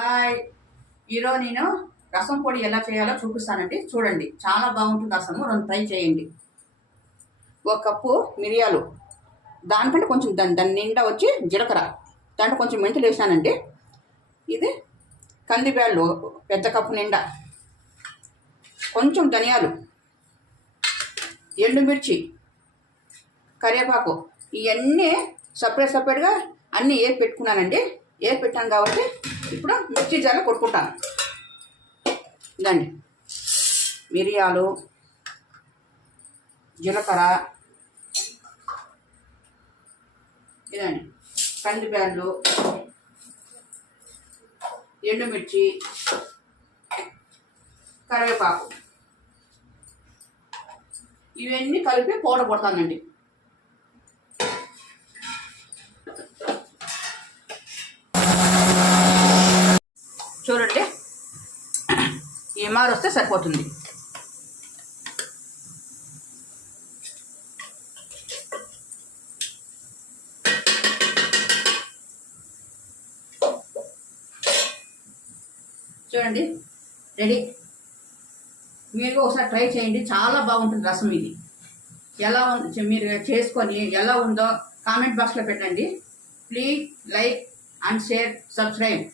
Hi, ఈరోజు నేను రసం పొడి ఎలా చేయాలో చూపిస్తానండి. చూడండి, చాలా బాగుంటుంది రసము. రెండు ట్రై చేయండి. ఒక కప్పు మిరియాలు, దానికంటే కొంచెం దాని నిండా వచ్చి జీలకర్ర, దాంట్లో కొంచెం మెంతులు వేసానండి. ఇది కందిబ్యాళ్ళు పెద్ద కప్పు నిండా, కొంచెం ధనియాలు, ఎండుమిర్చి, కరివేపాకు, ఇవన్నీ సపరేట్గా అన్నీ వేసి పెట్టుకున్నానండి. వేసి పెట్టాను కాబట్టి ఇప్పుడు మిర్చి జార్లో కొట్టుకుంటాను. ఇదండి మిరియాలు, జీలకర్ర, ఇదండి కందిబ్యాళ్ళు, ఎండుమిర్చి, కరివేపాకు, ఇవన్నీ కలిపి పౌడర్ కొడతానండి. చూడండి, ఈ మారు వస్తే సరిపోతుంది. చూడండి, రెడీ. మీరు ఒకసారి ట్రై చేయండి, చాలా బాగుంటుంది రసం. ఇది ఎలా ఉంది మీరు చేసుకొని ఎలా ఉందో కామెంట్ బాక్స్లో పెట్టండి. Please like and share, subscribe.